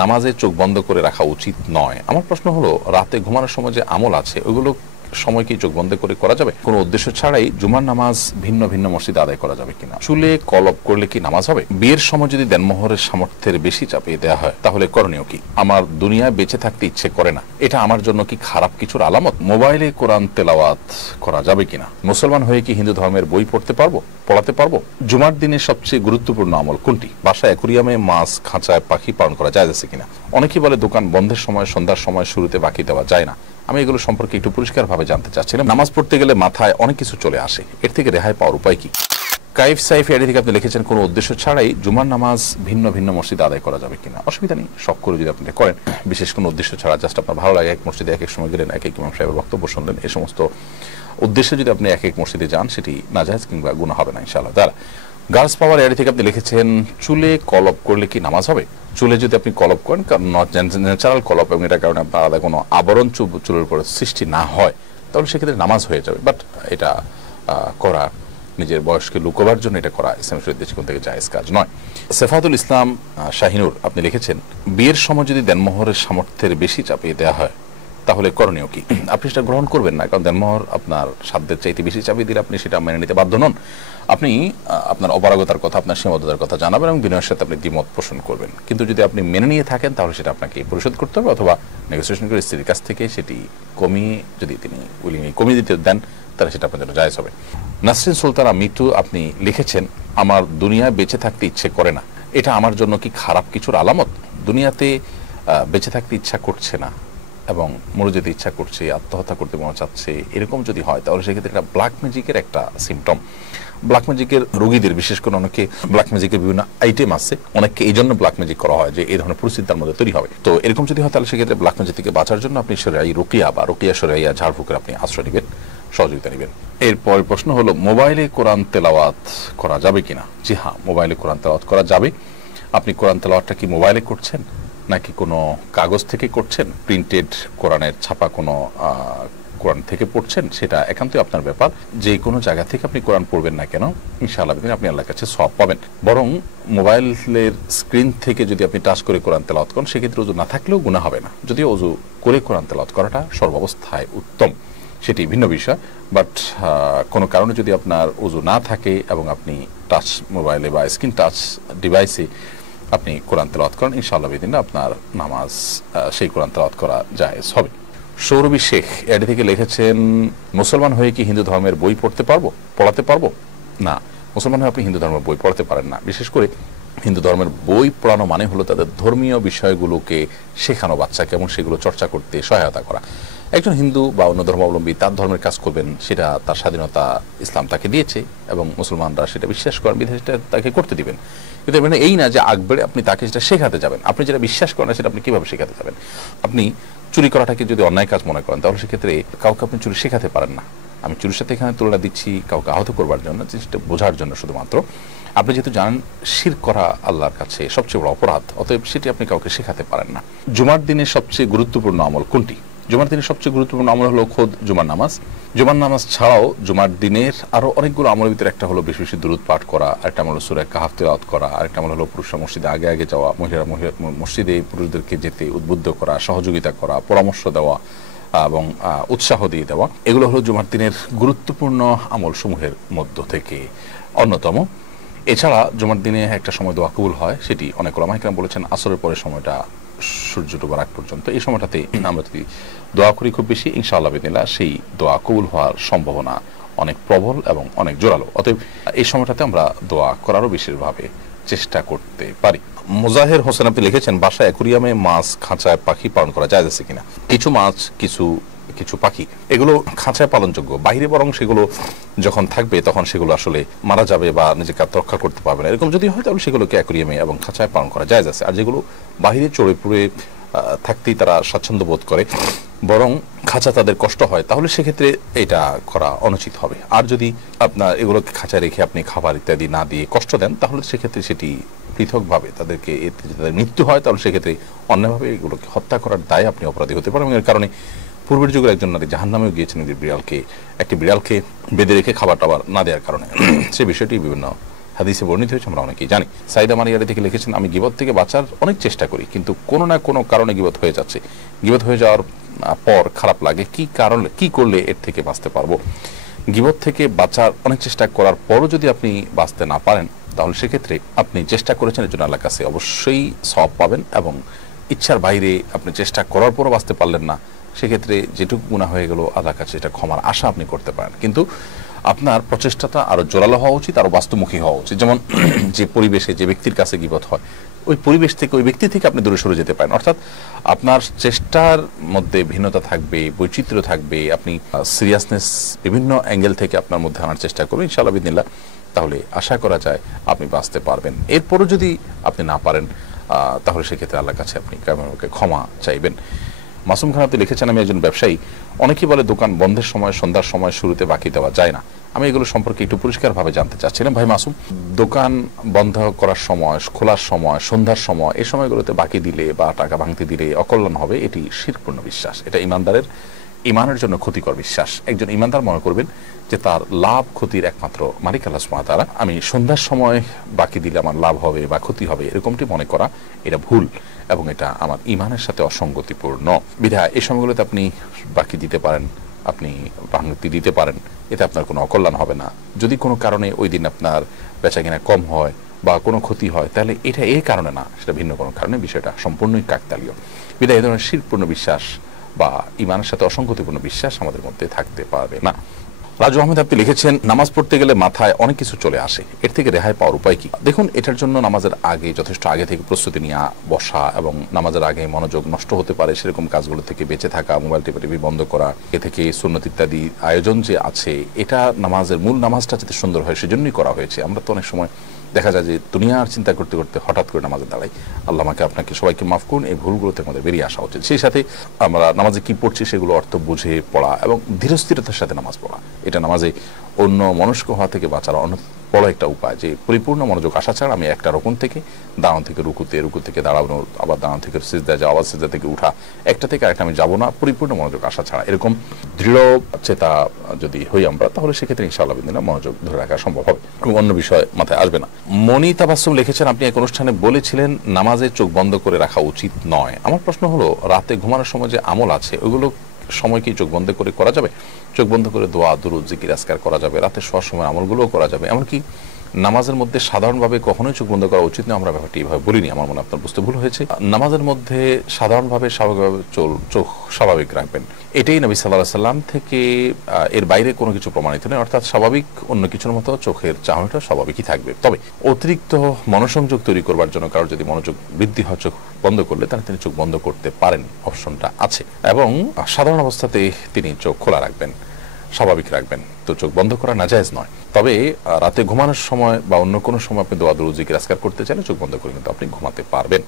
নামাজে চোখ বন্ধ করে রাখা উচিত নয়। আমার প্রশ্ন হলো, রাতে ঘুমানোর সময় যে আমল আছে ওগুলো সময় কি চোখ বন্ধ করে করা যাবে? কোনো উদ্দেশ্য ছাড়াই জুমার নামাজ ভিন্ন ভিন্ন মসজিদে আদায় করা যাবে কিনা? চুলে কলপ করলে কি নামাজ হবে? বিয়ের সময় যদি দেনমোহরের সামর্থ্যের বেশি চাপিয়ে দেওয়া হয় তাহলে করণীয় কি? আমার দুনিয়ায় বেঁচে থাকতে ইচ্ছে করে না, এটা আমার জন্য কি খারাপ কিছুর আলামত? মোবাইলে কোরআন তেলাওয়াত করা যাবে কিনা? মুসলমান হয়ে কি হিন্দু ধর্মের বই পড়াতে পারবো? জুমার দিনের সবচেয়ে গুরুত্বপূর্ণ আমল কোনটি? বাসায় অ্যাকুরিয়ামে মাছ, খাঁচায় পাখি পালন করা যায় আছে কিনা? অনেকেই বলে দোকান বন্ধের সময়, সন্ধ্যার সময় শুরুতে বাকি দেওয়া যায় না। আমি এগুলো সম্পর্কে একটু পরিষ্কারভাবে জানতে চাচ্ছিলাম। নামাজ পড়তে গেলে মাথায় অনেক কিছু চলে আসে, এর থেকে রেহাই পাওয়ার উপায় কি? কাইফ সাইফ এর থেকে আপনি লিখেছেন, কোনো উদ্দেশ্য ছাড়াই জুমার নামাজ ভিন্ন ভিন্ন মসজিদে আদায় করা যাবে কিনা? অসুবিধা নেই, শখ করে যদি আপনি করেন, বিশেষ কোনো উদ্দেশ্য ছাড়া, জাস্ট আপনার ভালো লাগে এক মসজিদে এক এক সময় গেলেন, এক এক ইমাম সাহেবের বক্তব্য শুনলেন, এই সমস্ত উদ্দেশ্যে যদি আপনি এক এক মসজিদে যান সেটি নাজায়েজ কিংবা গুনাহ হবে না ইনশাআল্লাহ তাআলা। গার্লস পাওয়ার এর থেকে আপনি লিখেছেন, চুলে কলপ করলে কি নামাজ হবে? চুলে যদি আপনি কলপ করেন, কারণ ন্যাচারাল কলপ এবং এটার কারণে আপনার আলাদা কোনো আবরণ চুলের উপরে সৃষ্টি না হয় তাহলে সেক্ষেত্রে নামাজ হয়ে যাবে। বাট এটা করা, নিজের বয়সকে লুকোবার জন্য এটা করা ইসলামের শরীয়তের দৃষ্টিকোণ থেকে জায়েজ কাজ নয়। সেফাতুল ইসলাম শাহিনুর আপনি লিখেছেন, বিয়ের সময় যদি দেনমোহরের সামর্থ্যের বেশি চাপিয়ে দেওয়া হয় তাহলে করণীয় কি? আপনি সেটা গ্রহণ করবেন না, কারণ দেনমোহর আপনার সাধ্যের চাইতে বেশি চাপিয়ে দিলে আপনি সেটা মেনে নিতে বাধ্য নন। আপনি আপনার অপারগতার কথা, আপনার সীমাবদ্ধতার কথা জানাবেন এবং বিনয়ের সাথে আপনি দ্বিমত পোষণ করবেন। কিন্তু যদি আপনি মেনে নিয়ে থাকেন তাহলে সেটা আপনাকে পরিশোধ করতে হবে, অথবা নেগোসিয়েশন করে স্ত্রীর কাছ থেকে সেটি কমিয়ে, যদি তিনি উইলিংলি কমিয়ে দিতে দেন তাহলে সেটা আপনার জন্য জায়েজ হবে। নাসরিন সুলতানা মিটু আপনি লিখেছেন, আমার দুনিয়ায় বেঁচে থাকতে ইচ্ছে করে না, এটা আমার জন্য কি খারাপ কিছুর আলামত? দুনিয়াতে বেঁচে থাকতে ইচ্ছা করছে না এবং মরে যেতে ইচ্ছা করছে, আত্মহত্যা করতে মনে চাচ্ছে, এরকম যদি হয় তাহলে সেক্ষেত্রে এটা ব্ল্যাক ম্যাজিকের একটা সিমটম। ব্ল্যাক ম্যাজিকের রোগীদের, বিশেষ করে অনেকে ব্ল্যাক ম্যাজিকের বিভিন্ন আইটেম আছে, অনেককে এই জন্য ব্ল্যাক ম্যাজিক করা হয় যে এই ধরনের পরিস্থিতি তার মধ্যে তৈরি হবে। তো এরকম যদি হয় তাহলে সেক্ষেত্রে ব্ল্যাক ম্যাজিক থেকে বাঁচার জন্য আপনি শরীয়ী রুকিয়া বা রুকিয়া শরীয়্যা ঝাড়ফুঁকের আপনি আশ্রয় নেবেন, সহযোগিতা নেবেন। এরপরের প্রশ্ন হলো, মোবাইলে কোরআন তেলাওয়াত করা যাবে কিনা? জি হ্যাঁ, মোবাইলে কোরআন তেলাওয়াত করা যাবে। আপনি কোরআন তেলাওয়াতটা কি মোবাইলে করছেন নাকি কোনো কাগজ থেকে করছেন, প্রিন্টেড কোরআনের ছাপা কোনো কোরআন থেকে পড়ছেন, সেটা একান্তই আপনার ব্যাপার। যে কোনো জায়গা থেকে আপনি কোরআন পড়বেন না কেন, ইনশাআল্লাহ আপনি আল্লাহর কাছে সওয়াব পাবেন। বরং মোবাইলের স্ক্রিন থেকে যদি আপনি টাচ করে কোরআন তেলাওয়াত করেন সেক্ষেত্রে ওযু না থাকলেও গুনাহ হবে না, যদিও ওযু করে কোরআন তেলাওয়াত করাটা সর্বাবস্থায় উত্তম, সেটি ভিন্ন বিষয়। বাট কোনো কারণে যদি আপনার ওযু না থাকে এবং আপনি টাচ মোবাইলে বা স্ক্রিন টাচ ডিভাইসে আপনি কোরআন তেলাওয়াত করেন, ইনশাআল্লাহ বিদিনিল্লাহ আপনার নামাজ, সেই কোরআন তেলাওয়াত করা জায়েজ হবে। সৌরভী শেখ এর থেকে লিখেছেন, মুসলমান হয়ে কি হিন্দু ধর্মের বই পড়াতে পারবো? না, মুসলমান হয়ে আপনি হিন্দু ধর্মের বই পড়াতে পারেন না। বিশেষ করে হিন্দু ধর্মের বই পড়ানো মানে হলো তাদের ধর্মীয় বিষয়গুলোকে শেখানো বাচ্চাকে এবং সেগুলো চর্চা করতে সহায়তা করা। একজন হিন্দু বা অন্য ধর্মাবলম্বী তার ধর্মের কাজ করবেন, সেটা তার স্বাধীনতা ইসলাম তাকে দিয়েছে এবং মুসলমানরা সেটা বিশ্বাস করেন, বিধায় সেটা তাকে করতে দিবেন। কিন্তু মানে এই না যে আগবেড়ে আপনি তাকে সেটা শেখাতে যাবেন। আপনি যেটা বিশ্বাস করেন সেটা আপনি কিভাবে শেখাতে যাবেন? আপনি চুরি করাটাকে যদি অন্যায় কাজ মনে করেন তাহলে সেক্ষেত্রে কাউকে আপনি চুরি শেখাতে পারেন না। আমি চুরির সাথে এখানে তুলনা দিচ্ছি কাউকে আহত করবার জন্য, জিনিসটা বোঝার জন্য শুধুমাত্র। আপনি যেহেতু জানেন শিরক করা আল্লাহর কাছে সবচেয়ে বড় অপরাধ, অতএব সেটি আপনি কাউকে শেখাতে পারেন না। জুমার দিনের সবচেয়ে গুরুত্বপূর্ণ আমল কোনটি? জুমার দিনের সবচেয়ে গুরুত্বপূর্ণ আমল হলো খোদ জুমার নামাজ। জুমার নামাজ ছাড়াও জুমার দিনের আরো অনেকগুলো আমলের ভিতরে একটা হলো বেশি বেশি দুরূদ পাঠ করা, আরেকটা আমল হলো সূরা কাহফ তেলাওয়াত করা, আরেকটা আমল হলো পুরুষরা মসজিদে আগে আগে যাওয়া, মহিলারা মসজিদে পুরুষদেরকে যেতে উদ্বুদ্ধ করা, সহযোগিতা করা, পরামর্শ দেওয়া এবং উৎসাহ দিয়ে দেওয়া। এগুলো হলো জুমার দিনের গুরুত্বপূর্ণ আমল সমূহের মধ্য থেকে অন্যতম। এছাড়া জুমার দিনে একটা সময় দোয়া কবুল হয়, সেটি অনেক ওলামা ইকরাম বলেছেন আসরের পরের সময়টা সূর্য ডোবার আগ পর্যন্ত। এই সময়টাতে আমরা যদি দোয়া করি খুব বেশি, ইনশাআল্লাহ বিদিনিল্লাহ সেই দোয়া কবুল হওয়ার সম্ভাবনা অনেক প্রবল এবং অনেক জোরালো। অতএব এই সময়টাতে আমরা দোয়া করারও বিশেষভাবে চেষ্টা করতে পারি। মুজাহির হোসেন আপনি লিখেছেন, বাসায় অ্যাকুরিয়ামে মাছ, খাঁচায় পাখি পালন করা যায় আছে কিনা? কিছু মাছ, কিছু পাখি এগুলো খাঁচায় পালনযোগ্য, বাইরে বরং সেগুলো যখন থাকবে তখন সেগুলো আসলে মারা যাবে বা নিজেকে আত্মরক্ষা করতে পারবে না। এরকম যদি হয় তাহলে সেগুলোকে অ্যাকুরিয়ামে এবং খাঁচায় পালন করা যায় আছে। আর যেগুলো বাহিরে চড়ে পুড়ে থাকতেই তারা স্বাচ্ছন্দ্য বোধ করে, বরং খাঁচা তাদের কষ্ট হয়, তাহলে সেক্ষেত্রে এটা করা অনুচিত হবে। আর যদি আপনার এগুলোকে খাঁচায় রেখে আপনি খাবার ইত্যাদি না দিয়ে কষ্ট দেন তাহলে সেক্ষেত্রে সেটি পৃথকভাবে তাদেরকে তাদের মৃত্যু হয়, তাহলে সেক্ষেত্রে অন্যভাবে এগুলোকে হত্যা করার দায়ে আপনি অপরাধী হতে পারেন। এর কারণে পূর্বের যুগের একজন নারী জাহান্নামেও গিয়েছেন একটি বিড়ালকে বেঁধে রেখে খাবার টাবার না দেওয়ার কারণে। সে বিষয়টি বিভিন্ন হাদিসে বর্ণিত হয়েছে, আমরা অনেকেই জানি। সাইদা মারিয়ারি থেকে লিখেছেন, আমি গীবত থেকে বাঁচার অনেক চেষ্টা করি, কিন্তু কোনো না কোনো কারণে গীবত হয়ে যাচ্ছে। গীবত হয়ে যাওয়ার পর খারাপ লাগে, কি কারণ, কি করলে এর থেকে বাঁচতে পারবো? গীবত থেকে বাঁচার অনেক চেষ্টা করার পরও যদি আপনি বাঁচতে না পারেন, তাহলে সেক্ষেত্রে আপনি চেষ্টা করেছেন, এর জন্য আল্লাহর কাছে অবশ্যই সওয়াব পাবেন। এবং ইচ্ছার বাইরে আপনি চেষ্টা করার পরও বাঁচতে পারলেন না, সেক্ষেত্রে যেটুকু গুনাহ হয়ে গেল আল্লাহর কাছে এটা ক্ষমার আশা আপনি করতে পারেন। কিন্তু আপনার প্রচেষ্টাটা আরো জোরালো হওয়া উচিত, আরো বাস্তবমুখী হওয়া উচিত। যেমন যে পরিবেশে যে ব্যক্তির কাছে গীবত হয়, ওই পরিবেশ থেকে, ওই ব্যক্তি থেকে আপনি দূরে সরে যেতে পারেন। অর্থাৎ আপনার চেষ্টার মধ্যে ভিন্নতা থাকবে, বৈচিত্র্য থাকবে, আপনি সিরিয়াসনেস বিভিন্ন অ্যাঙ্গেল থেকে আপনার মধ্যে আনার চেষ্টা করবেন, ইনশাআল্লাহ বিদিনিল্লাহ। তাহলে আশা করা যায় আপনি বাঁচতে পারবেন। এরপরও যদি আপনি না পারেন, তাহলে সেক্ষেত্রে আল্লাহর কাছে আপনি ক্ষমা চাইবেন। মাসুম খান আপনি লিখেছেন, আমি একজন ব্যবসায়ী, অনেকেই বলে দোকান বন্ধের সময়, সন্ধ্যার সময় শুরুতে বাকি দেওয়া যায় না। আমি এগুলো সম্পর্কে একটু পরিষ্কারভাবে জানতে চাচ্ছিলাম। ভাই মাসুম, দোকান বন্ধ করার সময়, খোলার সময়, সন্ধ্যার সময়, এই সময়গুলোতে বাকি দিলে বা টাকা ভাঙতে দিলে অকল্যাণ হবে, এটি শিরকপূর্ণ বিশ্বাস। এটা ইমানদারের ইমানের জন্য ক্ষতিকর বিশ্বাস। একজন ইমানদার মনে করবেন যে তার লাভ ক্ষতির একমাত্র মালিক আল্লাহ সুবহানাহু ওয়া তাআলা। আমি সন্ধ্যার সময় বাকি দিলে আমার লাভ হবে বা ক্ষতি হবে, এরকমটি মনে করা এটা ভুল, এবং এটা আমার ইমানের সাথে অসঙ্গতিপূর্ণ। বিধায় এই সময়গুলোতে আপনি বাকি দিতে পারেন, আপনি ভাঙতি দিতে পারেন, এতে আপনার কোনো অকল্যাণ হবে না। যদি কোনো কারণে ওই দিন আপনার বেচাকেনা কম হয় বা কোনো ক্ষতি হয়, তাহলে এটা এই কারণে না, সেটা ভিন্ন কোনো কারণে, বিষয়টা সম্পূর্ণই কাকতালীয়। বিধায় এই ধরনের শিরকপূর্ণ বিশ্বাস বা ইমানের সাথে অসঙ্গতিপূর্ণ বিশ্বাস আমাদের মধ্যে থাকতে পারবে না। রাজু আহমেদ আপনি লিখেছেন, নামাজ পড়তে গেলে মাথায় অনেক কিছু চলে আসে, এর থেকে রেহাই পাওয়ার উপায় কি? দেখুন, এটার জন্য নামাজের আগে যথেষ্ট আগে থেকে প্রস্তুতি নিয়ে বসা এবং নামাজের আগে মনোযোগ নষ্ট হতে পারে সেরকম কাজগুলো থেকে বেঁচে থাকা, মোবাইল টিভি বন্ধ করা, এ থেকে সুন্নত ইত্যাদি আয়োজন যে আছে, এটা নামাজের মূল নামাজটা যাতে সুন্দর হয় সেজন্যই করা হয়েছে। আমরা তো অনেক সময় দেখা যায় যে দুনিয়ার চিন্তা করতে করতে হঠাৎ করে নামাজে দাঁড়াই। আল্লাহ আমাকে আপনাকে সবাইকে মাফ করুন, এই ভুলগুলোতে আমাদের বেরিয়ে আসা উচিত। সেই সাথে আমরা নামাজে কি পড়ছি সেগুলো অর্থ বুঝে পড়া এবং ধীরস্থিরতার সাথে নামাজ পড়া, এটা নামাজে অন্য মনস্ক হওয়া থেকে বাঁচার অনেক বড় একটা উপায়। যে পরিপূর্ণ মনোযোগ আসা ছাড়া আমি একটা রকম থেকে দাঁড়ানো থেকে রুকুতে, রুকু থেকে দাঁড়ানো, আবার দাঁড়ানো থেকে সিজদায় যাওয়া, আবার সিজদা থেকে উঠা, একটা থেকে আরেকটা আমি যাবো না পরিপূর্ণ মনোযোগ আসা ছাড়া। এরকম দৃঢ় চেতা যদি হই আমরা, তাহলে সেক্ষেত্রে ইনশাআল্লাহ বিদিনা মনোযোগ ধরে রাখা সম্ভব হবে এবং অন্য বিষয় মাথায় আসবে না। মনি তাবাসসুম লিখেছেন, আপনি এক অনুষ্ঠানে বলেছিলেন নামাজে চোখ বন্ধ করে রাখা উচিত নয়। আমার প্রশ্ন হলো, রাতে ঘুমানোর সময় যে আমল আছে ওইগুলো সময় কি চোখ বন্ধ করে করা যাবে? চোখ বন্ধ করে দোয়া, দুরূদ, জিকির, আজকার করা যাবে, রাতে শোয়ার সময় আমলগুলোও করা যাবে। এমনকি নামাজের মধ্যে সাধারণভাবে কখনোই চোখ বন্ধ করা উচিত নয়, আমরা ব্যাপারটি এইভাবে বলিনি, আমার মনে আপনার বুঝতে ভুল হয়েছে। নামাজের মধ্যে সাধারণভাবে স্বাভাবিকভাবে চোখ স্বাভাবিক রাখবেন, এটাই নবী সাল্লাল্লাহু আলাইহি সাল্লাম থেকে, এর বাইরে কোনো কিছু প্রমাণিত নয়। অর্থাৎ স্বাভাবিক অন্য কিছুর মতো চোখের চাহনিটা স্বাভাবিকই থাকবে। তবে অতিরিক্ত মনোসংযোগ তৈরি করবার জন্য কারোর যদি মনোযোগ বৃদ্ধি হয় চোখ বন্ধ করলে, তাহলে তিনি চোখ বন্ধ করতে পারেন, অপশনটা আছে। এবং সাধারণ অবস্থাতে তিনি চোখ খোলা রাখবেন, স্বাভাবিক রাখবেন, তো চোখ বন্ধ করা নাজায়েজ নয়। তবে রাতে ঘুমানোর সময় বা অন্য কোনো সময় আপনি দোয়া, দুরূদ, জিকির, আজকার করতে চাইলে চোখ বন্ধ করে কিন্তু আপনি ঘুমাতে পারবেন।